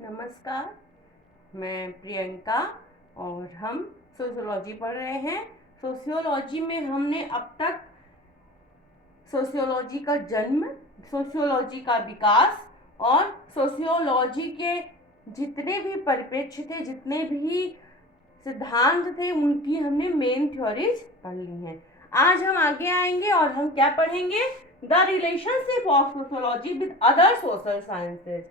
नमस्कार, मैं प्रियंका और हम सोशियोलॉजी पढ़ रहे हैं। सोशियोलॉजी में हमने अब तक सोशियोलॉजी का जन्म, सोशियोलॉजी का विकास और सोशियोलॉजी के जितने भी परिप्रेक्ष्य थे, जितने भी सिद्धांत थे, उनकी हमने मेन थ्योरीज पढ़ ली हैं। आज हम आगे आएंगे और हम क्या पढ़ेंगे? The relationship of sociology with other social sciences,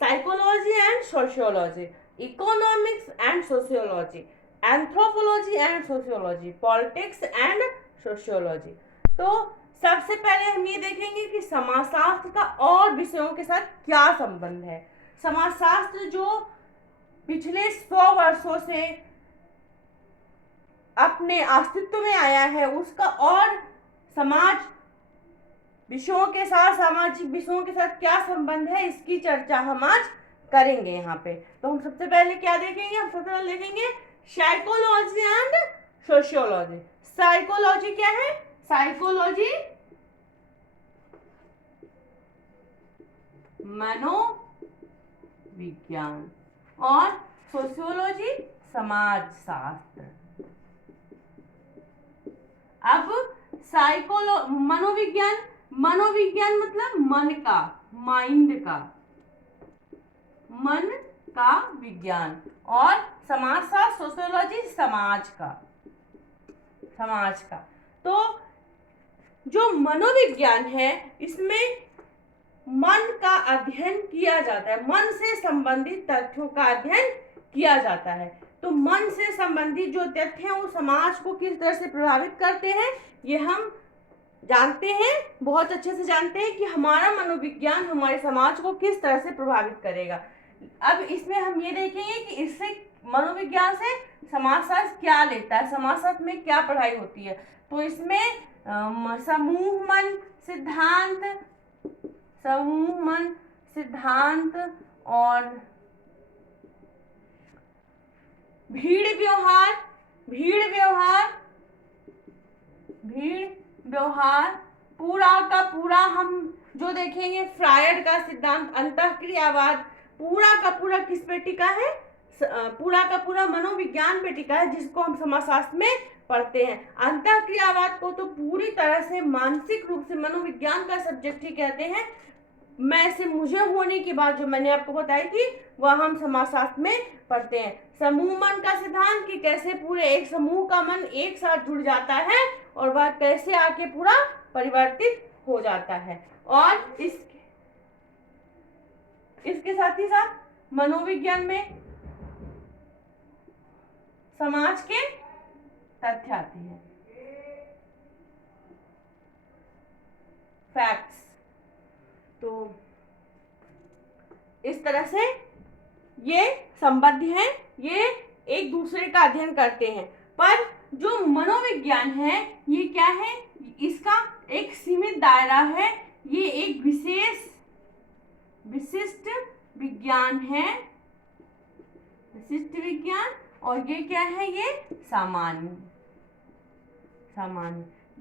psychology and sociology, economics and sociology, anthropology and sociology, politics and sociology. तो सबसे पहले हम ये देखेंगे कि समाजशास्त्र का और विषयों के साथ क्या संबंध है। समाजशास्त्र जो पिछले 100 वर्षों से अपने अस्तित्व में आया है, उसका और समाज विषयों के साथ, सामाजिक विषयों के साथ क्या संबंध है, इसकी चर्चा हम आज करेंगे यहाँ पे। तो हम सबसे पहले क्या देखेंगे? हम सबसे पहले देखेंगे साइकोलॉजी एंड सोशियोलॉजी। साइकोलॉजी क्या है? साइकोलॉजी मनोविज्ञान और सोशियोलॉजी समाजशास्त्र। अब मनोविज्ञान मतलब मन का, माइंड का, मन का विज्ञान, और समाजशास्त्र, सोशियोलॉजी समाज का। तो जो मनोविज्ञान है, इसमें मन का अध्ययन किया जाता है, मन से संबंधित तथ्यों का अध्ययन किया जाता है। तो मन से संबंधित जो तथ्य हैं वो समाज को किस तरह से प्रभावित करते हैं, ये हम जानते हैं, बहुत अच्छे से जानते हैं कि हमारा मनोविज्ञान हमारे समाज को किस तरह से प्रभावित करेगा। अब इसमें हम ये देखेंगे कि इससे मनोविज्ञान से समाजशास्त्र क्या लेता है, समाजशास्त्र में क्या पढ़ाई होती है। तो इसमें समूह मन सिद्धांत और भीड़ व्यवहार पूरा का पूरा हम जो देखेंगे, फ्रायड का सिद्धांत अंतःक्रियावाद पूरा का पूरा किस पे टिका है? पूरा का पूरा मनोविज्ञान पे टिका है, जिसको हम समाजशास्त्र में पढ़ते हैं। अंतःक्रियावाद को तो पूरी तरह से मानसिक रूप से मनोविज्ञान का सब्जेक्ट ही कहते हैं। मैं से मुझे होने के बाद जो मैंने आपको बताई थी, वह हम समाजशास्त्र में पढ़ते हैं। समूह मन का सिद्धांत कि कैसे पूरे एक समूह का मन एक साथ जुड़ जाता है और वह कैसे आके पूरा परिवर्तित हो जाता है। और इसके साथ ही साथ मनोविज्ञान में समाज के तथ्य आते हैं, फैक्ट्स। तो इस तरह से ये संबद्ध हैं, ये एक दूसरे का अध्ययन करते हैं। पर जो मनोविज्ञान है ये क्या है? इसका एक सीमित दायरा है, ये एक विशिष्ट विज्ञान है, विशिष्ट विज्ञान। और ये क्या है? ये सामान्य।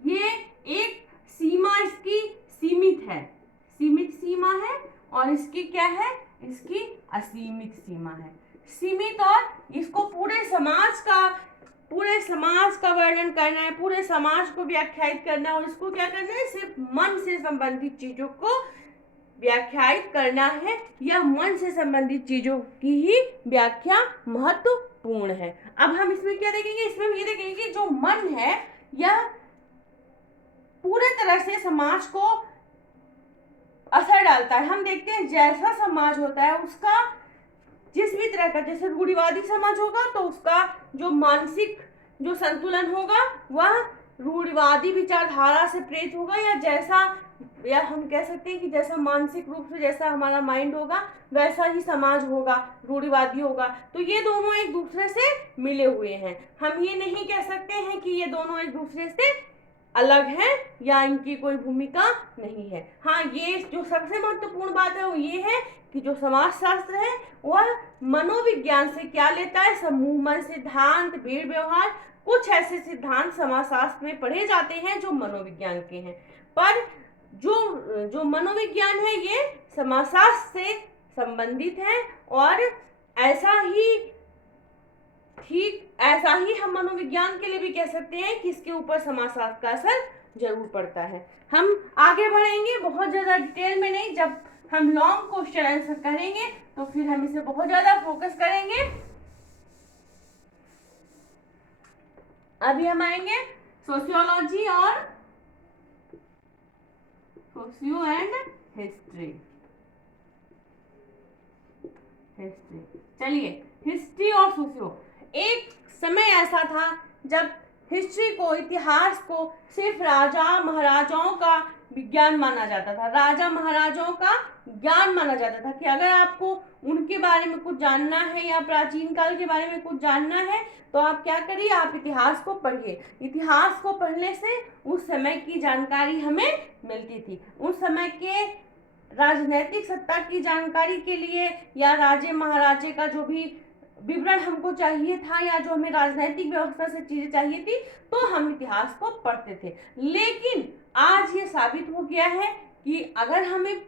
ये एक सीमा इसकी सीमित है, सीमित सीमा है, और इसकी क्या है? इसकी असीमित सीमा है। सीमित, और इसको पूरे समाज का वर्णन करना है, पूरे समाज को व्याख्यायित करना है, और इसको क्या करना है? सिर्फ मन से संबंधित चीजों को व्याख्यायित करना है, या मन से संबंधित चीजों की ही व्याख्या महत्वपूर्ण है। अब हम इसमें क्या देखेंगे? इसमें हम ये देखेंगे कि जो मन है यह पूरे तरह से समाज को असर डालता है। हम देखते हैं जैसा समाज होता है उसका जिस भी तरह का, जैसे रूढ़िवादी समाज होगा तो उसका जो मानसिक जो संतुलन होगा वह रूढ़िवादी विचारधारा से प्रेरित होगा, या हम कह सकते हैं कि जैसा मानसिक रूप से जैसा हमारा माइंड होगा वैसा ही समाज होगा, रूढ़िवादी होगा। तो ये दोनों एक दूसरे से मिले हुए हैं। हम ये नहीं कह सकते हैं कि ये दोनों एक दूसरे से अलग है या इनकी कोई भूमिका नहीं है। हाँ, ये जो सबसे महत्वपूर्ण बात है वो ये है कि जो समाजशास्त्र है वह मनोविज्ञान से क्या लेता है? समूह मन सिद्धांत, भीड़ व्यवहार, कुछ ऐसे सिद्धांत समाजशास्त्र में पढ़े जाते हैं जो मनोविज्ञान के हैं। पर जो मनोविज्ञान है ये समाजशास्त्र से संबंधित हैं, और ऐसा ही हम मनोविज्ञान के लिए भी कह सकते हैं कि इसके ऊपर समाजशास्त्र का असर जरूर पड़ता है। हम आगे बढ़ेंगे, बहुत ज़्यादा डिटेल में नहीं, जब हम लॉन्ग क्वेश्चन आंसर करेंगे तो फिर हम इसे बहुत ज़्यादा फोकस करेंगे। अभी हम आएंगे सोशियोलॉजी और सोशियो एंड हिस्ट्री। चलिए, हिस्ट्री और सोशियो। एक समय ऐसा था जब हिस्ट्री को, इतिहास को सिर्फ राजा महाराजाओं का विज्ञान माना जाता था, राजा महाराजाओं का ज्ञान माना जाता था, कि अगर आपको उनके बारे में कुछ जानना है या प्राचीन काल के बारे में कुछ जानना है तो आप क्या करिए, आप इतिहास को पढ़िए। इतिहास को पढ़ने से उस समय की जानकारी हमें मिलती थी। उस समय के राजनैतिक सत्ता की जानकारी के लिए या राजे महाराजे का जो भी विवरण हमको चाहिए था, या जो हमें राजनीतिक व्यवस्था से चीजें चाहिए थी, तो हम इतिहास को पढ़ते थे। लेकिन आज ये साबित हो गया है कि अगर हमें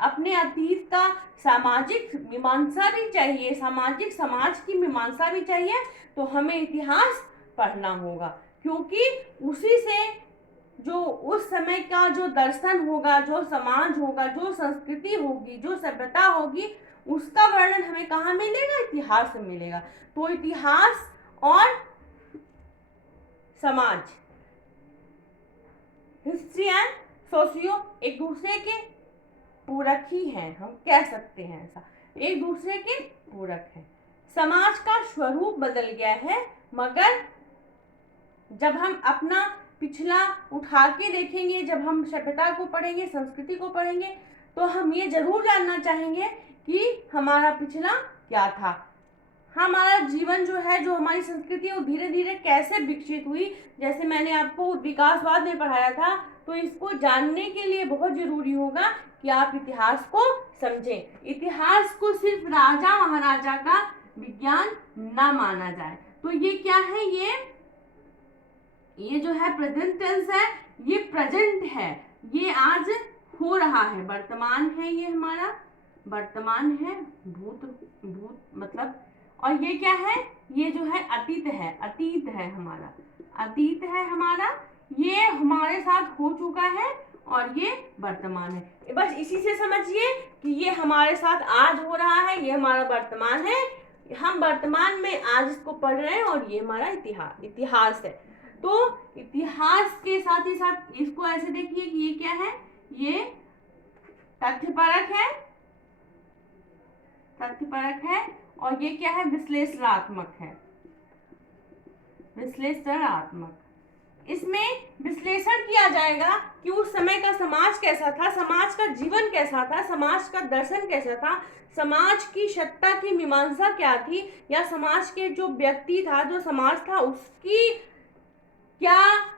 अपने अतीत का सामाजिक मीमांसा भी चाहिए, सामाजिक समाज की मीमांसा भी चाहिए, तो हमें इतिहास पढ़ना होगा, क्योंकि उसी से जो उस समय का जो दर्शन होगा, जो समाज होगा, जो संस्कृति होगी, जो सभ्यता होगी, उसका वर्णन हमें कहाँ मिलेगा, इतिहास से मिलेगा। तो इतिहास और समाज, हिस्ट्री एंड सोशियो एक दूसरे के पूरक ही हैं, हम कह सकते हैं ऐसा, एक दूसरे के पूरक हैं। समाज का स्वरूप बदल गया है, मगर जब हम अपना पिछला उठा के देखेंगे, जब हम सभ्यता को पढ़ेंगे, संस्कृति को पढ़ेंगे, तो हम ये जरूर जानना चाहेंगे कि हमारा पिछला क्या था, हमारा जीवन जो है, जो हमारी संस्कृति है, वो धीरे धीरे कैसे विकसित हुई। जैसे मैंने आपको विकासवाद में पढ़ाया था, तो इसको जानने के लिए बहुत जरूरी होगा कि आप इतिहास को समझें। इतिहास को सिर्फ राजा महाराजा का विज्ञान ना माना जाए। तो ये क्या है, ये जो है प्रेजेंट टेंस है, ये प्रेजेंट है, ये आज हो रहा है, वर्तमान है, ये हमारा वर्तमान है, भूत मतलब, और ये क्या है, ये जो है अतीत है, अतीत है हमारा, अतीत है हमारा, ये हमारे साथ हो चुका है, और ये वर्तमान है। बस इसी से समझिए कि ये हमारे साथ आज हो रहा है, ये हमारा वर्तमान है, हम वर्तमान में आज इसको पढ़ रहे हैं, और ये हमारा इतिहास है। तो इतिहास के साथ ही साथ इसको ऐसे देखिए कि ये क्या है, ये तथ्यपरक है, और ये क्या है, विश्लेषणात्मक है, विश्लेषणात्मक। इसमें विश्लेषण किया जाएगा कि उस समय का समाज कैसा था, समाज का जीवन कैसा था, समाज का दर्शन कैसा था, समाज की सत्ता की मीमांसा क्या थी, या समाज के जो व्यक्ति था, जो समाज था, उसकी क्या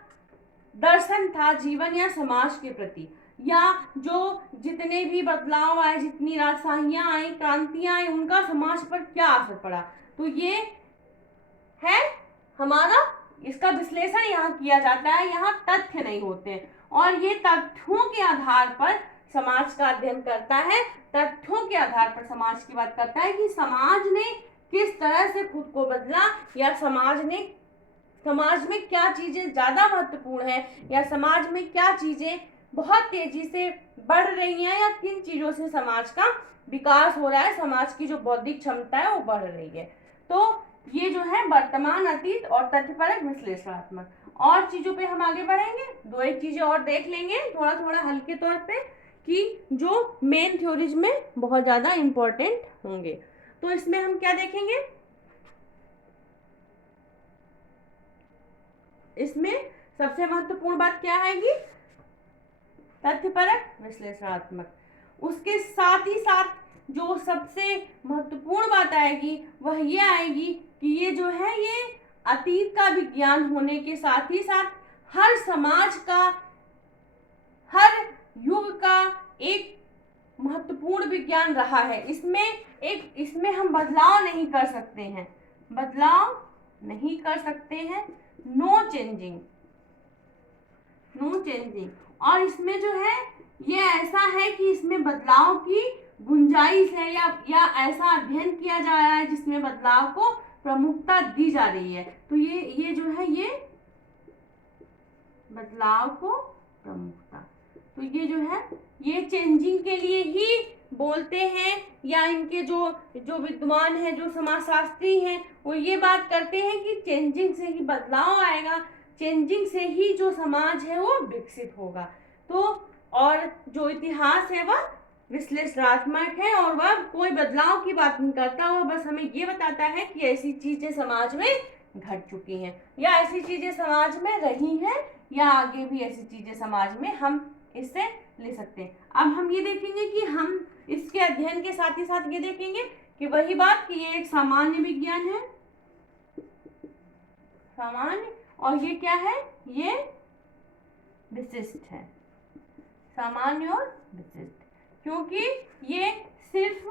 दर्शन था जीवन या समाज के प्रति, या जो जितने भी बदलाव आए, जितनी राजशाहियां आई, क्रांतियां आई, उनका समाज पर क्या असर पड़ा। तो ये है हमारा, इसका विश्लेषण यहाँ किया जाता है, यहाँ तथ्य नहीं होते हैं, और ये तथ्यों के आधार पर समाज का अध्ययन करता है, तथ्यों के आधार पर समाज की बात करता है कि समाज ने किस तरह से खुद को बदला, या समाज में क्या चीजें ज्यादा महत्वपूर्ण है, या समाज में क्या चीजें बहुत तेजी से बढ़ रही हैं, या किन चीजों से समाज का विकास हो रहा है, समाज की जो बौद्धिक क्षमता है वो बढ़ रही है। तो ये जो है वर्तमान, अतीत और तथ्यपरक, विश्लेषणात्मक। और चीजों पे हम आगे बढ़ेंगे, दो एक चीजें और देख लेंगे थोड़ा थोड़ा हल्के तौर पे, कि जो मेन थ्योरीज में बहुत ज्यादा इंपॉर्टेंट होंगे। तो इसमें हम क्या देखेंगे, इसमें सबसे महत्वपूर्ण बात क्या आएगी, तथ्यपरक, विश्लेषणात्मक। उसके साथ ही साथ जो सबसे महत्वपूर्ण बात आएगी वह ये आएगी कि ये जो है, ये अतीत का विज्ञान होने के साथ ही साथ हर समाज का, हर युग का एक महत्वपूर्ण विज्ञान रहा है। इसमें हम बदलाव नहीं कर सकते हैं, नो चेंजिंग। और इसमें जो है ये ऐसा है कि इसमें बदलाव की गुंजाइश है या ऐसा अध्ययन किया जा रहा है जिसमें बदलाव को प्रमुखता दी जा रही है। तो ये जो है ये बदलाव को प्रमुखता, तो ये जो है ये चेंजिंग के लिए ही बोलते हैं, या इनके जो विद्वान हैं, जो समाजशास्त्री हैं, वो ये बात करते हैं कि चेंजिंग से ही बदलाव आएगा, चेंजिंग से ही जो समाज है वो विकसित होगा। तो और जो इतिहास है वह विश्लेषणात्मक है और वह कोई बदलाव की बात नहीं करता, वह बस हमें ये बताता है कि ऐसी चीजें समाज में घट चुकी हैं या ऐसी चीजें समाज में रही हैं या आगे भी ऐसी चीजें समाज में हम इससे ले सकते हैं। अब हम ये देखेंगे कि हम इसके अध्ययन के साथ ही साथ ये देखेंगे कि वही बात कि ये एक सामान्य विज्ञान है, सामान्य, और ये क्या है, ये विशिष्ट है, सामान्य और विशिष्ट, क्योंकि ये सिर्फ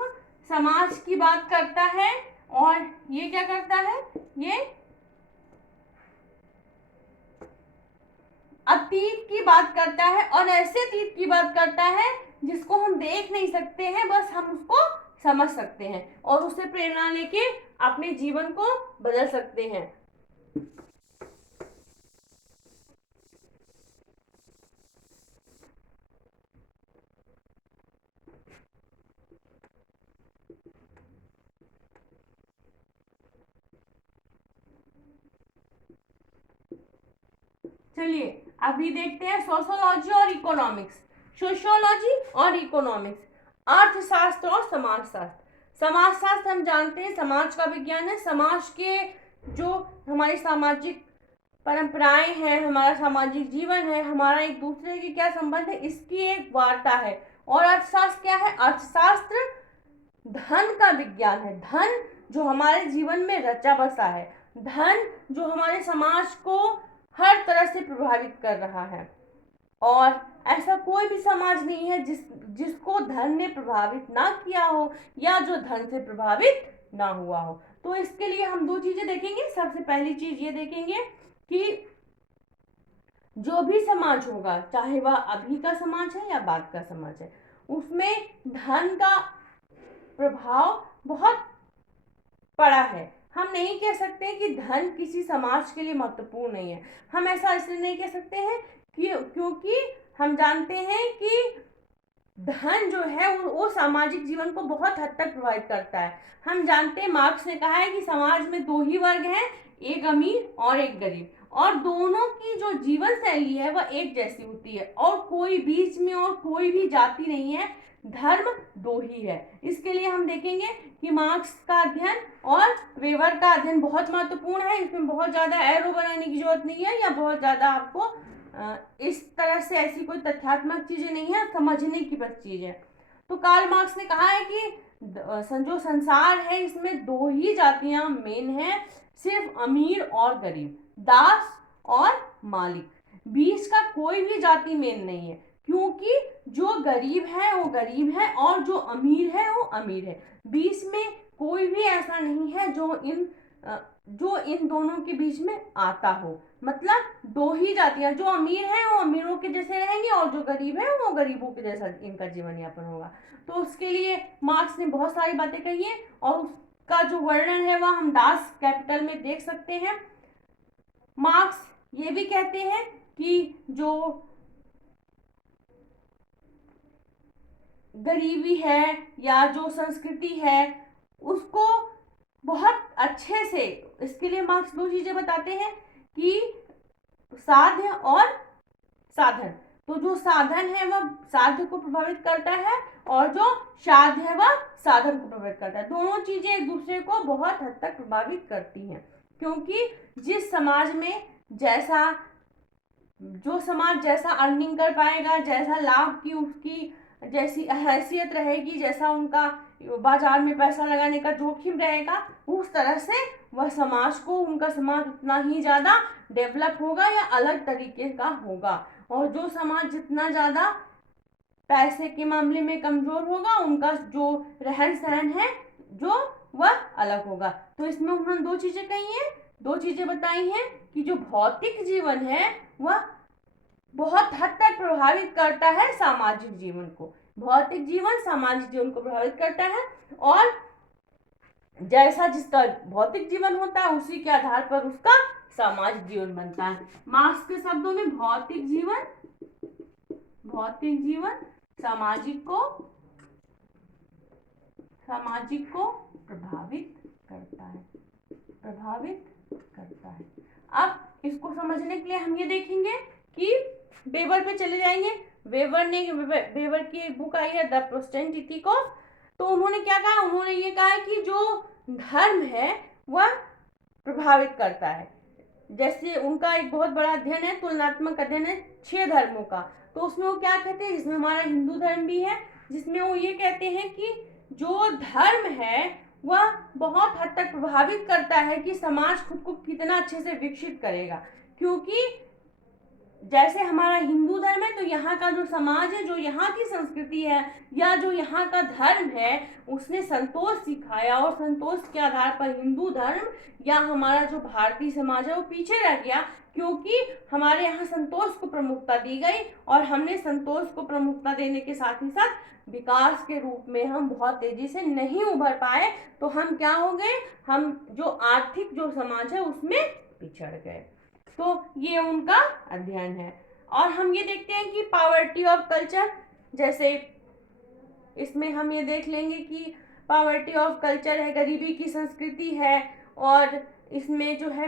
समाज की बात करता है और ये क्या करता है, ये अतीत की बात करता है और ऐसे अतीत की बात करता है जिसको हम देख नहीं सकते हैं, बस हम उसको समझ सकते हैं और उससे प्रेरणा लेके अपने जीवन को बदल सकते हैं। चलिए अभी देखते हैं सोशियोलॉजी और इकोनॉमिक्स। सोशियोलॉजी और इकोनॉमिक्स, अर्थशास्त्र और समाजशास्त्र। समाजशास्त्र हम जानते हैं समाज का विज्ञान है, समाज के जो हमारी सामाजिक परंपराएं हैं, हमारा सामाजिक जीवन है, हमारा एक दूसरे के क्या संबंध है, इसकी एक वार्ता है। और अर्थशास्त्र क्या है, अर्थशास्त्र धन का विज्ञान है, धन जो हमारे जीवन में रचा बसा है, धन जो हमारे समाज को हर तरह से प्रभावित कर रहा है और ऐसा कोई भी समाज नहीं है जिसको धन ने प्रभावित ना किया हो या जो धन से प्रभावित ना हुआ हो। तो इसके लिए हम दो चीजें देखेंगे। सबसे पहली चीज ये देखेंगे कि जो भी समाज होगा, चाहे वह अभी का समाज है या बाद का समाज है, उसमें धन का प्रभाव बहुत बड़ा है। हम नहीं कह सकते कि धन किसी समाज के लिए महत्वपूर्ण नहीं है। हम ऐसा इसलिए नहीं कह सकते हैं कि क्योंकि हम जानते हैं कि धन जो है वो सामाजिक जीवन को बहुत हद तक प्रभावित करता है। हम जानते हैं, मार्क्स ने कहा है कि समाज में दो ही वर्ग हैं, एक अमीर और एक गरीब, और दोनों की जो जीवन शैली है वह एक जैसी होती है और कोई बीच में और कोई भी जाति नहीं है, धर्म दो ही है। इसके लिए हम देखेंगे कि मार्क्स का अध्ययन और वेबर का अध्ययन बहुत महत्वपूर्ण है। इसमें बहुत ज़्यादा एरो बनाने की जरूरत नहीं है या बहुत ज़्यादा आपको इस तरह से ऐसी कोई तथ्यात्मक चीज़ें नहीं है, समझने की बस चीज़ है। तो कार्ल मार्क्स ने कहा है कि जो संसार है इसमें दो ही जातियां मेन हैं, सिर्फ अमीर और गरीब, दास और मालिक, बीच का कोई भी जाति मेन नहीं है, क्योंकि जो गरीब है वो गरीब है और जो अमीर है वो अमीर है। बीच में कोई भी ऐसा नहीं है जो इन दोनों के बीच में आता हो। मतलब दो ही जातियां, जो अमीर हैं वो अमीरों के जैसे रहेंगे और जो गरीब है वो गरीबों के जैसा इनका जीवन यापन होगा। तो उसके लिए मार्क्स ने बहुत सारी बातें कही है और उसका जो वर्णन है वह हम दास कैपिटल में देख सकते हैं। मार्क्स ये भी कहते हैं कि जो गरीबी है या जो संस्कृति है उसको बहुत अच्छे से, इसके लिए मार्क्स दो चीजें बताते हैं कि साध्य और साधन। तो जो साधन है वह साध्य को प्रभावित करता है और जो साध्य है वह साधन को प्रभावित करता है। दोनों चीजें एक दूसरे को बहुत हद तक प्रभावित करती हैं, क्योंकि जिस समाज में जो समाज जैसा अर्निंग कर पाएगा, जैसा लाभ की उसकी जैसी हैसियत रहेगी, जैसा उनका बाजार में पैसा लगाने का जोखिम रहेगा, उस तरह से वह समाज को, उनका समाज उतना ही ज़्यादा डेवलप होगा या अलग तरीके का होगा। और जो समाज जितना ज़्यादा पैसे के मामले में कमज़ोर होगा, उनका जो रहन सहन है जो वह अलग होगा। तो इसमें उन्होंने दो चीज़ें कही हैं, दो चीज़ें बताई हैं कि जो भौतिक जीवन है वह बहुत हद तक प्रभावित करता है सामाजिक जीवन को। भौतिक जीवन सामाजिक जीवन को प्रभावित करता है, और जैसा जिसका भौतिक जीवन होता है उसी के आधार पर उसका सामाजिक जीवन बनता है। मार्क्स के शब्दों में भौतिक जीवन सामाजिक को प्रभावित करता है। अब इसको समझने के लिए हम ये देखेंगे कि वेबर पे चले जाएंगे। वेबर की एक बुक आई है द प्रोटेस्टेंट इथिकस। तो उन्होंने क्या कहा, उन्होंने ये कहा है कि जो धर्म है वह प्रभावित करता है। जैसे उनका एक बहुत बड़ा अध्ययन है, तुलनात्मक अध्ययन है 6 धर्मों का। तो उसमें वो क्या कहते हैं, जिसमें हमारा हिंदू धर्म भी है, जिसमें वो ये कहते हैं कि जो धर्म है वह बहुत हद तक प्रभावित करता है कि समाज खुद को कितना अच्छे से विकसित करेगा। क्योंकि जैसे हमारा हिंदू धर्म है, तो यहाँ का जो समाज है, जो यहाँ की संस्कृति है या जो यहाँ का धर्म है, उसने संतोष सिखाया, और संतोष के आधार पर हिंदू धर्म या हमारा जो भारतीय समाज है वो पीछे रह गया, क्योंकि हमारे यहाँ संतोष को प्रमुखता दी गई, और हमने संतोष को प्रमुखता देने के साथ ही साथ विकास के रूप में हम बहुत तेजी से नहीं उभर पाए। तो हम क्या हो गए, हम जो आर्थिक जो समाज है उसमें पिछड़ गए। तो ये उनका अध्ययन है। और हम ये देखते हैं कि पॉवर्टी ऑफ कल्चर, जैसे इसमें हम ये देख लेंगे कि पॉवर्टी ऑफ कल्चर है, गरीबी की संस्कृति है। और इसमें जो है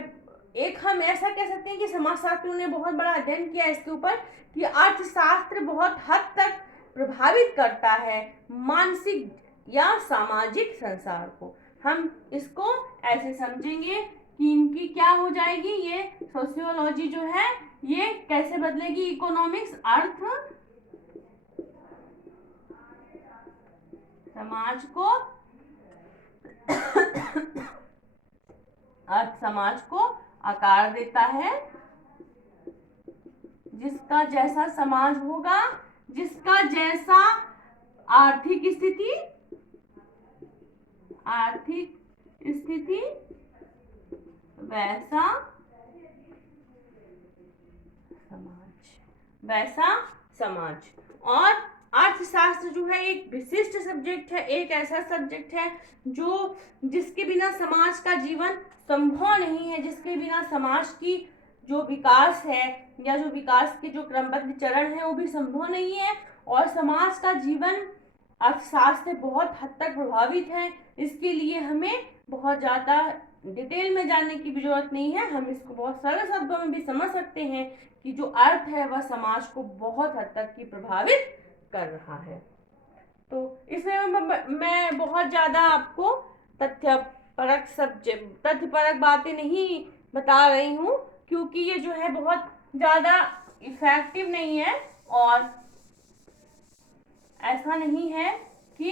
एक हम ऐसा कह सकते हैं कि समाजशास्त्रियों ने बहुत बड़ा अध्ययन किया इसके ऊपर कि अर्थशास्त्र बहुत हद तक प्रभावित करता है मानसिक या सामाजिक संसार को। हम इसको ऐसे समझेंगे कि इनकी क्या हो जाएगी, ये सोशियोलॉजी जो है ये कैसे बदलेगी, इकोनॉमिक्स अर्थ समाज को आकार देता है। जिसका जैसा समाज होगा, जिसका जैसा आर्थिक स्थिति वैसा समाज। और अर्थशास्त्र जो है एक विशिष्ट सब्जेक्ट है, एक ऐसा सब्जेक्ट है जो जिसके बिना समाज का जीवन संभव नहीं है, जिसके बिना समाज की जो विकास है या जो विकास के जो क्रमबद्ध चरण है वो भी संभव नहीं है। और समाज का जीवन अर्थशास्त्र से बहुत हद तक प्रभावित है। इसके लिए हमें बहुत ज़्यादा डिटेल में जानने की भी जरूरत नहीं है, हम इसको बहुत सरल शब्दों में भी समझ सकते हैं कि जो अर्थ है वह समाज को बहुत हद तक की प्रभावित कर रहा है। तो इसमें मैं बहुत ज़्यादा आपको तथ्यपरक बातें नहीं बता रही हूँ, क्योंकि ये जो है बहुत ज़्यादा इफेक्टिव नहीं है। और ऐसा नहीं है कि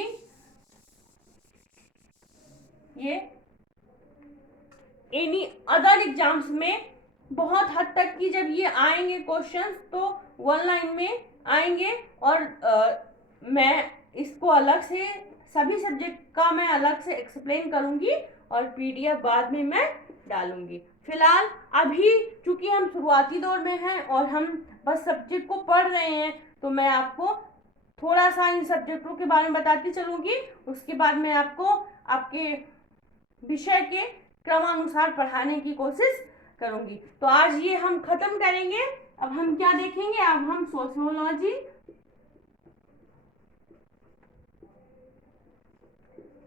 ये एनी अदर एग्जाम्स में बहुत हद तक की जब ये आएंगे क्वेश्चंस तो 1 लाइन में आएंगे। और मैं इसको अलग से सभी सब्जेक्ट का मैं अलग से एक्सप्लेन करूंगी और पीडीएफ बाद में मैं डालूंगी। फिलहाल अभी चूंकि हम शुरुआती दौर में हैं और हम बस सब्जेक्ट को पढ़ रहे हैं, तो मैं आपको थोड़ा सा इन सब्जेक्टों के बारे में बताती चलूंगी। उसके बाद मैं आपको आपके विषय के क्रमानुसार पढ़ाने की कोशिश करूंगी। तो आज ये हम खत्म करेंगे। अब हम क्या देखेंगे, अब हम सोशियोलॉजी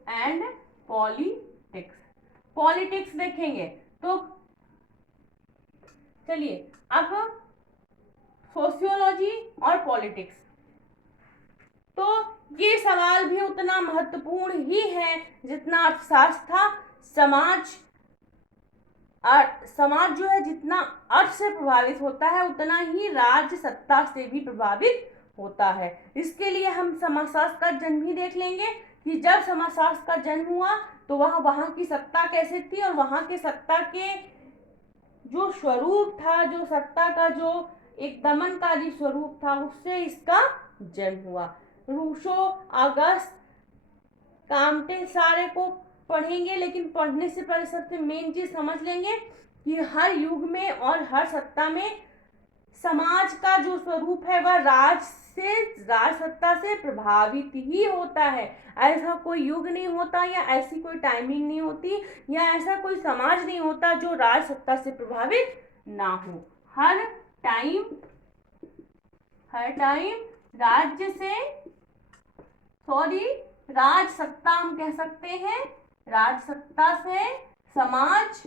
एंड पॉलिटिक्स देखेंगे। तो चलिए अब सोशियोलॉजी और पॉलिटिक्स, तो ये सवाल भी उतना महत्वपूर्ण ही है जितना अर्थशास्त्र था। समाज जो है जितना अर्थ से प्रभावित होता है उतना ही राज्य सत्ता से भी प्रभावित होता है। इसके लिए हम समाजशास्त्र का जन्म ही देख लेंगे कि जब समाजशास्त्र का जन्म हुआ तो वहाँ की सत्ता कैसे थी और वहाँ के सत्ता के जो स्वरूप था, जो सत्ता का जो एक दमनकारी स्वरूप था, उससे इसका जन्म हुआ। रूसो, अगस्त, काम्टे सारे को पढ़ेंगे, लेकिन पढ़ने से पहले सबसे मेन चीज समझ लेंगे कि हर युग में और हर सत्ता में समाज का जो स्वरूप है वह राजसत्ता से प्रभावित ही होता है। ऐसा कोई युग नहीं होता या ऐसी कोई टाइमिंग नहीं होती या ऐसा कोई समाज नहीं होता जो राजसत्ता से प्रभावित ना हो। हर टाइम राज्य से राजसत्ता हम कह सकते हैं, राजसत्ता से समाज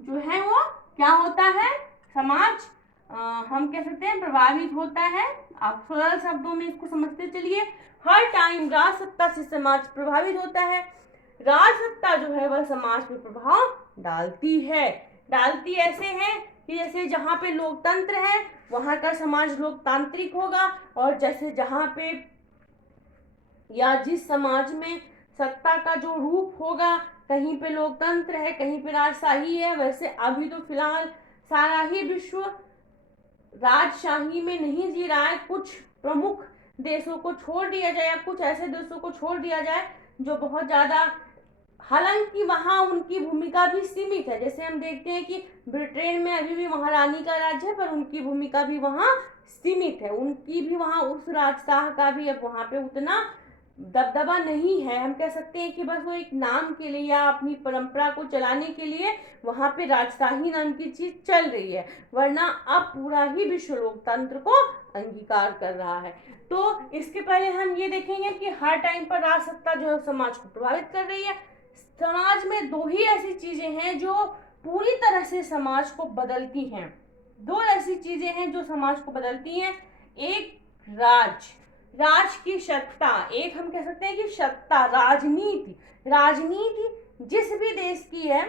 जो है वो क्या होता है, समाज हम कह सकते हैं प्रभावित होता है। आप सरल शब्दों में इसको समझते चलिए। हर टाइम राजसत्ता से समाज प्रभावित होता है। राजसत्ता जो है वह समाज पे प्रभाव डालती ऐसे है कि जैसे जहाँ पे लोकतंत्र है वहाँ का समाज लोकतांत्रिक होगा, और जैसे जहाँ पे या जिस समाज में सत्ता का जो रूप होगा, कहीं पे लोकतंत्र है कहीं पे राजशाही है। वैसे अभी तो फिलहाल सारा ही विश्व राजशाही में नहीं जी रहा है। कुछ प्रमुख देशों को छोड़ दिया जाए या कुछ ऐसे देशों को छोड़ दिया जाए जो बहुत ज़्यादा, हालांकि वहाँ उनकी भूमिका भी सीमित है। जैसे हम देखते हैं कि ब्रिटेन में अभी भी महारानी का राज है, पर उनकी भूमिका भी वहाँ सीमित है। उनकी भी वहाँ उस राजशाह का भी अब वहाँ पे उतना दबदबा नहीं है। हम कह सकते हैं कि बस वो एक नाम के लिए या अपनी परंपरा को चलाने के लिए वहाँ पे राजशाही नाम की चीज चल रही है, वरना अब पूरा ही विश्व लोकतंत्र को अंगीकार कर रहा है। तो इसके पहले हम ये देखेंगे कि हर टाइम पर राजसत्ता जो है समाज को प्रभावित कर रही है। समाज में दो ही ऐसी चीजें हैं जो पूरी तरह से समाज को बदलती हैं। दो ऐसी चीजें हैं जो समाज को बदलती हैं। एक राज की सत्ता, एक हम कह सकते हैं कि सत्ता, राजनीति जिस भी देश की है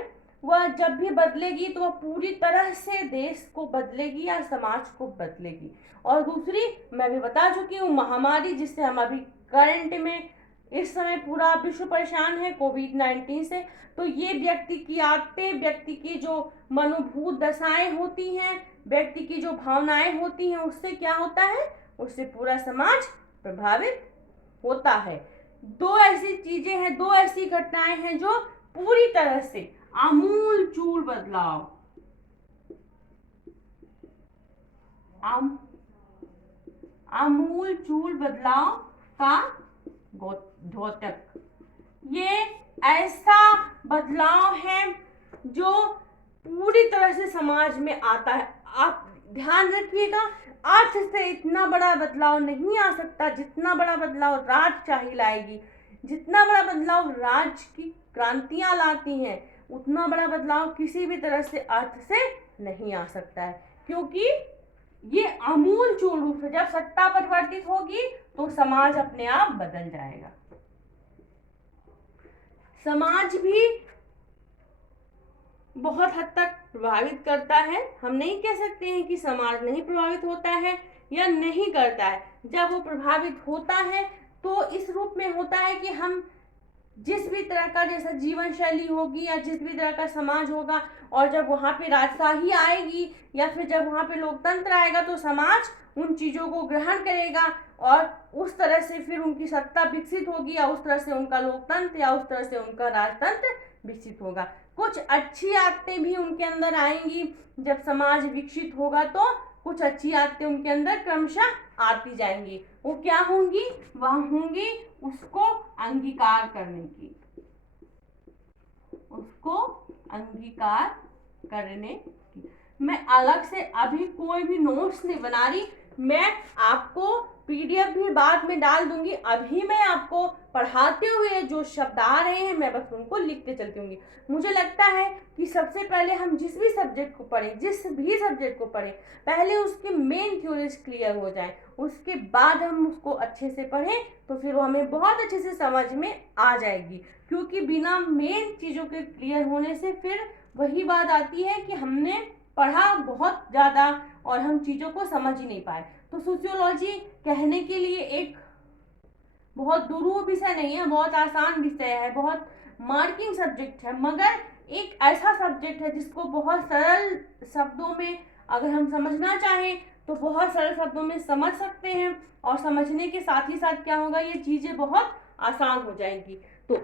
वह जब भी बदलेगी तो वह पूरी तरह से देश को बदलेगी या समाज को बदलेगी। और दूसरी मैं भी बता चुकी हूँ, महामारी, जिससे हम अभी करंट में इस समय पूरा विश्व परेशान है कोविड-19 से। तो ये व्यक्ति की आदतें, व्यक्ति की जो मनोभूत दशाएं होती हैं, व्यक्ति की जो भावनाएं होती हैं, उससे क्या होता है, उससे पूरा समाज प्रभावित होता है। दो ऐसी चीजें हैं, दो ऐसी घटनाएं हैं जो पूरी तरह से आमूल-चूल बदलाव का द्योतक। ये ऐसा बदलाव है जो पूरी तरह से समाज में आता है। आप ध्यान रखिएगा, अर्थ से इतना बड़ा बदलाव नहीं आ सकता जितना बड़ा बदलाव राजशाही लाएगी। जितना बड़ा बदलाव राज की क्रांतियां लाती हैं, उतना बड़ा बदलाव किसी भी तरह से अर्थ से नहीं आ सकता है, क्योंकि ये आमूल चूल रूप से जब सत्ता परिवर्तित होगी तो समाज अपने आप बदल जाएगा। समाज भी बहुत हद तक प्रभावित करता है। हम नहीं कह सकते हैं कि समाज नहीं प्रभावित होता है या नहीं करता है। जब वो प्रभावित होता है तो इस रूप में होता है कि हम जिस भी तरह का जैसा जीवन शैली होगी या जिस भी तरह का समाज होगा, और जब वहाँ पे राजशाही आएगी या फिर जब वहाँ पे लोकतंत्र आएगा तो समाज उन चीज़ों को ग्रहण करेगा और उस तरह से फिर उनकी सत्ता विकसित होगी, या उस तरह से उनका लोकतंत्र या उस तरह से उनका राजतंत्र विकसित होगा। कुछ अच्छी आदतें भी उनके अंदर आएंगी। जब समाज विकसित होगा तो कुछ अच्छी आदतें उनके अंदर क्रमशः आती जाएंगी। वो क्या होंगी, वह होंगी उसको अंगीकार करने की, उसको अंगीकार करने की। मैं अलग से अभी कोई भी नोट्स नहीं बना रही, मैं आपको पीडीएफ भी बाद में डाल दूंगी। अभी मैं आपको पढ़ाते हुए जो शब्द आ रहे हैं मैं बस उनको लिखते चलती हूँ। मुझे लगता है कि सबसे पहले हम जिस भी सब्जेक्ट को पढ़ें पहले उसके मेन थ्योरीज क्लियर हो जाएं, उसके बाद हम उसको अच्छे से पढ़ें तो फिर वो हमें बहुत अच्छे से समझ में आ जाएगी। क्योंकि बिना मेन चीज़ों के क्लियर होने से फिर वही बात आती है कि हमने पढ़ा बहुत ज़्यादा और हम चीज़ों को समझ ही नहीं पाए। तो सोशियोलॉजी कहने के लिए एक बहुत दुरूह विषय नहीं है, बहुत आसान विषय है, बहुत मार्किंग सब्जेक्ट है, मगर एक ऐसा सब्जेक्ट है जिसको बहुत सरल शब्दों में अगर हम समझना चाहें तो बहुत सरल शब्दों में समझ सकते हैं, और समझने के साथ ही साथ क्या होगा, ये चीज़ें बहुत आसान हो जाएंगी। तो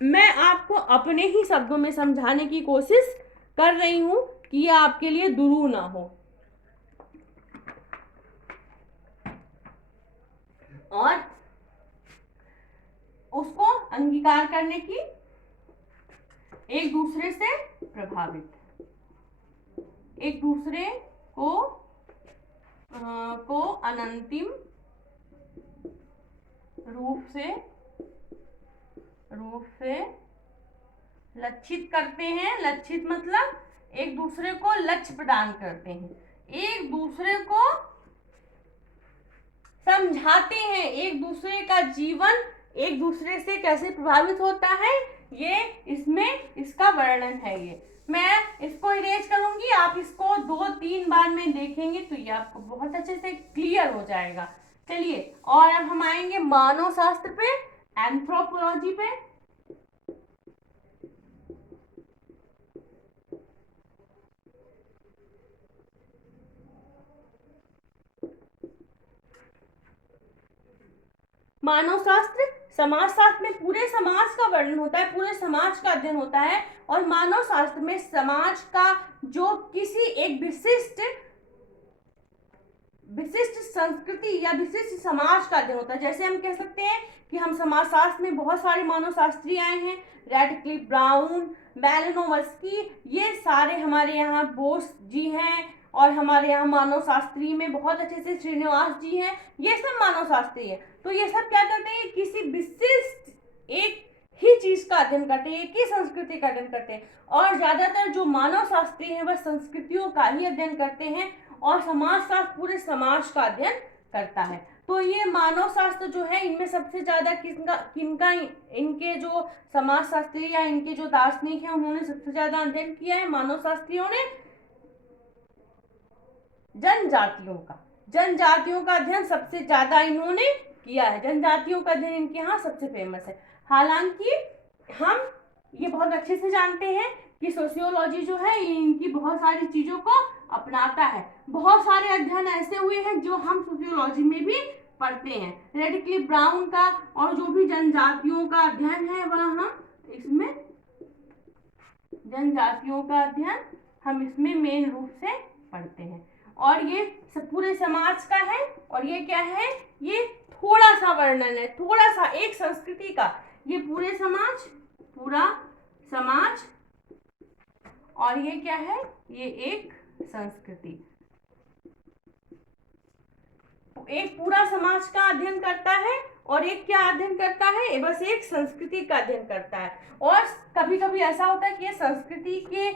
मैं आपको अपने ही शब्दों में समझाने की कोशिश कर रही हूं कि ये आपके लिए दुरू ना हो। और उसको अंगीकार करने की, एक दूसरे से प्रभावित, एक दूसरे को अनंतिम रूप से लक्षित करते हैं। लक्षित मतलब एक दूसरे को लक्ष्य प्रदान करते हैं, एक दूसरे को समझाते हैं, एक दूसरे का जीवन एक दूसरे से कैसे प्रभावित होता है, ये इसमें इसका वर्णन है। ये मैं इसको इरेज करूंगी, आप इसको 2-3 बार में देखेंगे तो ये आपको बहुत अच्छे से क्लियर हो जाएगा। चलिए, और अब हम आएंगे मानव शास्त्र पे, एंथ्रोपोलॉजी पे। मानव शास्त्र, समाज शास्त्र में पूरे समाज का वर्णन होता है, पूरे समाज का अध्ययन होता है। और मानव शास्त्र में समाज का जो किसी एक विशिष्ट संस्कृति या विशिष्ट समाज का अध्ययन होता है। जैसे हम कह सकते हैं कि हम समाज शास्त्र में बहुत सारे मानव शास्त्री आए हैं, रैडक्लिफ, ब्राउन, मैलिनोवस्की, ये सारे हमारे यहाँ बोस जी हैं, और हमारे यहाँ मानव शास्त्री में बहुत अच्छे से श्रीनिवास जी हैं, ये सब मानव शास्त्री है। तो ये सब क्या करते हैं, किसी विशिष्ट एक ही चीज का अध्ययन करते हैं, एक ही संस्कृति का अध्ययन करते हैं। और ज्यादातर जो मानव शास्त्री हैं वह संस्कृतियों का ही अध्ययन करते हैं, और समाज शास्त्र पूरे समाज का अध्ययन करता है। तो ये मानव शास्त्र जो है, इनमें सबसे ज्यादा किनका इनके जो समाज शास्त्री या इनके जो दार्शनिक हैं उन्होंने सबसे ज्यादा अध्ययन किया है, मानव शास्त्रियों ने जनजातियों का अध्ययन सबसे ज्यादा इन्होंने किया है। जनजातियों का अध्ययन इनके यहाँ सबसे फेमस है। हालांकि हम ये बहुत अच्छे से जानते हैं कि सोशियोलॉजी जो है इनकी बहुत सारी चीजों को अपनाता है। बहुत सारे अध्ययन ऐसे हुए हैं जो हम सोशियोलॉजी में भी पढ़ते हैं। रैडक्लिफ, ब्राउन का और जो भी जनजातियों का अध्ययन है वह हम इसमें, जनजातियों का अध्ययन हम इसमें मेन रूप से पढ़ते हैं। और ये पूरे समाज का है, और ये क्या है, ये थोड़ा सा वर्णन है, थोड़ा सा एक संस्कृति का। ये पूरा समाज, और ये क्या है, ये एक संस्कृति, एक पूरा समाज का अध्ययन करता है, और एक क्या अध्ययन करता है, बस एक संस्कृति का अध्ययन करता है। और कभी कभी ऐसा होता है कि ये संस्कृति के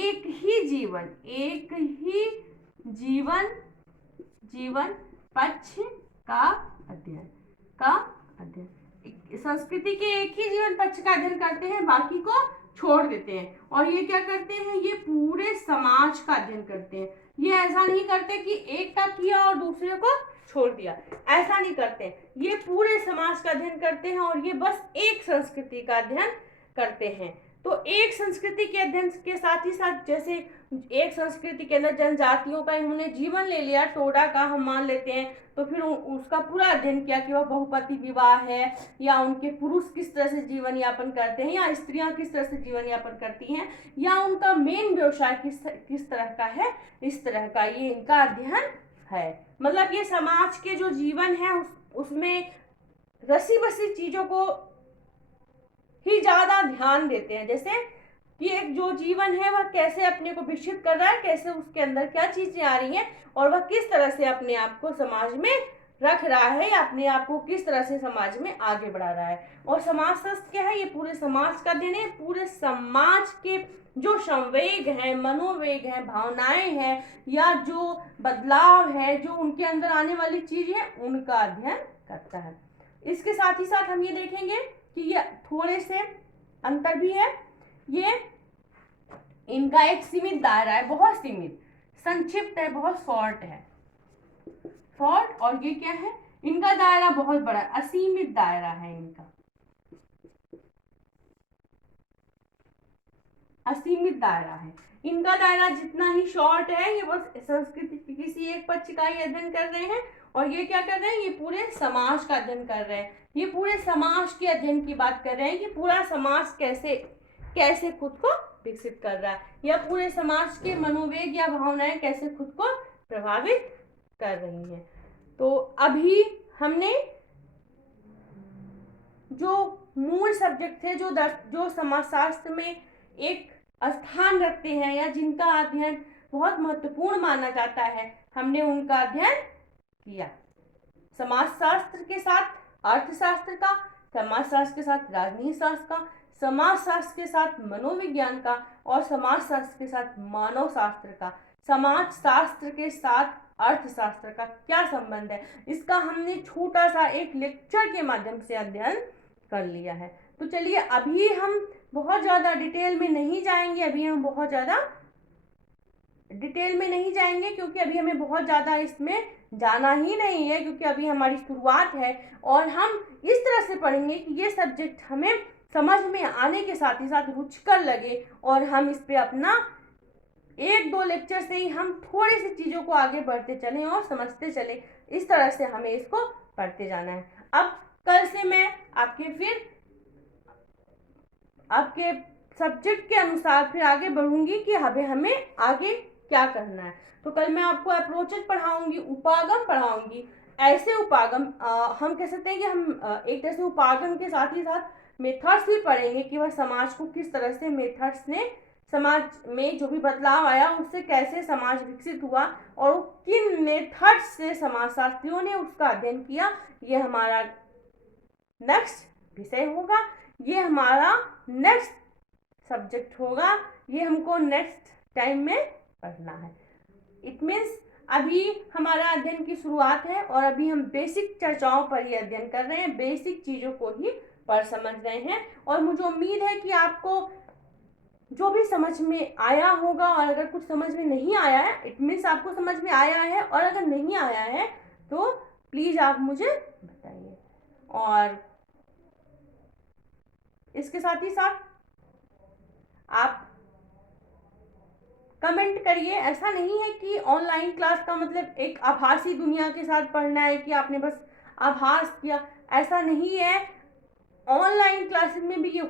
एक ही जीवन पक्ष का अध्ययन संस्कृति के एक ही जीवन पक्ष का अध्ययन करते हैं, बाकी को छोड़ देते हैं। और ये क्या करते हैं, ये पूरे समाज का अध्ययन करते हैं। ये ऐसा नहीं करते कि एक का किया और दूसरे को छोड़ दिया, ऐसा नहीं करते। ये पूरे समाज का अध्ययन करते हैं, और ये बस एक संस्कृति का अध्ययन करते हैं। तो एक संस्कृति के अध्ययन के साथ ही साथ, जैसे एक संस्कृति के अंदर जनजातियों का इन्होंने जीवन ले लिया, टोडा का हम मान लेते हैं, तो फिर उसका पूरा अध्ययन किया कि वह बहुपति विवाह है, या उनके पुरुष किस तरह से जीवन यापन करते हैं, या स्त्रियां किस तरह से जीवन यापन करती हैं, या उनका मेन व्यवसाय किस तरह का है, इस तरह का ये इनका अध्ययन है। मतलब ये समाज के जो जीवन है उसमें रसी बसी चीजों को ही ज्यादा ध्यान देते हैं। जैसे कि एक जो जीवन है वह कैसे अपने को विकसित कर रहा है, कैसे उसके अंदर क्या चीजें आ रही हैं, और वह किस तरह से अपने आप को समाज में रख रहा है, या अपने आप को किस तरह से समाज में आगे बढ़ा रहा है। और समाज शास्त्र क्या है, ये पूरे समाज का अध्ययन है। पूरे समाज के जो संवेग हैं, मनोवेग हैं, भावनाएं हैं, या जो बदलाव है, जो उनके अंदर आने वाली चीज है, उनका अध्ययन करता है। इसके साथ ही साथ हम ये देखेंगे कि ये थोड़े से अंतर भी है। ये इनका एक सीमित दायरा है, बहुत सीमित, संक्षिप्त है, बहुत शॉर्ट है, शॉर्ट। और ये क्या है, इनका दायरा बहुत बड़ा, असीमित दायरा है इनका, असीमित दायरा है इनका। दायरा जितना ही शॉर्ट है, ये बस संस्कृति किसी एक पक्ष का ही अध्ययन कर रहे हैं, और ये क्या कर रहे हैं, ये पूरे समाज का अध्ययन कर रहे हैं, ये पूरे समाज के अध्ययन की बात कर रहे हैं कि पूरा समाज कैसे कैसे खुद को विकसित कर रहा है, या पूरे समाज के मनोवेग या भावनाएं कैसे खुद को प्रभावित कर रही हैं। तो अभी हमने जो मूल सब्जेक्ट थे, जो समाजशास्त्र में एक स्थान रखते हैं या जिनका अध्ययन बहुत महत्वपूर्ण माना जाता है, हमने उनका अध्ययन किया। समाजशास्त्र के साथ अर्थशास्त्र का, समाजशास्त्र के साथ राजनीति शास्त्र का, समाजशास्त्र के साथ मनोविज्ञान का, और समाजशास्त्र के साथ मानव शास्त्र का। समाजशास्त्र के साथ अर्थशास्त्र का क्या संबंध है, इसका हमने छोटा सा एक लेक्चर के माध्यम से अध्ययन कर लिया है। तो चलिए, अभी हम बहुत ज़्यादा डिटेल में नहीं जाएंगे, क्योंकि अभी हमें बहुत ज़्यादा इसमें जाना ही नहीं है, क्योंकि अभी हमारी शुरुआत है। और हम इस तरह से पढ़ेंगे कि ये सब्जेक्ट हमें समझ में आने के साथ ही साथ रुचिकर लगे, और हम इस पे अपना 1-2 लेक्चर से ही हम थोड़ी सी चीज़ों को आगे बढ़ते चलें और समझते चले। इस तरह से हमें इसको पढ़ते जाना है। अब कल से मैं आपके सब्जेक्ट के अनुसार फिर आगे बढ़ूंगी कि हमें आगे क्या करना है। तो कल मैं आपको अप्रोचेज पढ़ाऊंगी, उपागम पढ़ाऊंगी। ऐसे उपागम हम कह सकते हैं कि हम एक तरह से उपागम के साथ ही साथ मेथड्स भी पढ़ेंगे कि वह समाज को किस तरह से मेथड्स ने, समाज में जो भी बदलाव आया उससे कैसे समाज विकसित हुआ, और किन मेथड्स से समाजशास्त्रियों ने उसका अध्ययन किया। ये हमारा नेक्स्ट विषय होगा, ये हमारा नेक्स्ट सब्जेक्ट होगा, ये हमको नेक्स्ट टाइम में पढ़ना है। इट मीन्स अभी हमारा अध्ययन की शुरुआत है, और अभी हम बेसिक चर्चाओं पर ही अध्ययन कर रहे हैं, बेसिक चीज़ों को ही पढ़ समझ रहे हैं। और मुझे उम्मीद है कि आपको जो भी समझ में आया होगा, और अगर कुछ समझ में नहीं आया है, इट मीन्स आपको समझ में आया है, और अगर नहीं आया है तो प्लीज़ आप मुझे बताइए। और इसके साथ ही साथ आप कमेंट करिए। ऐसा नहीं है कि ऑनलाइन क्लास का मतलब एक आभासी दुनिया के साथ पढ़ना है कि आपने बस आभास किया, ऐसा नहीं है। ऑनलाइन क्लासेस में भी ये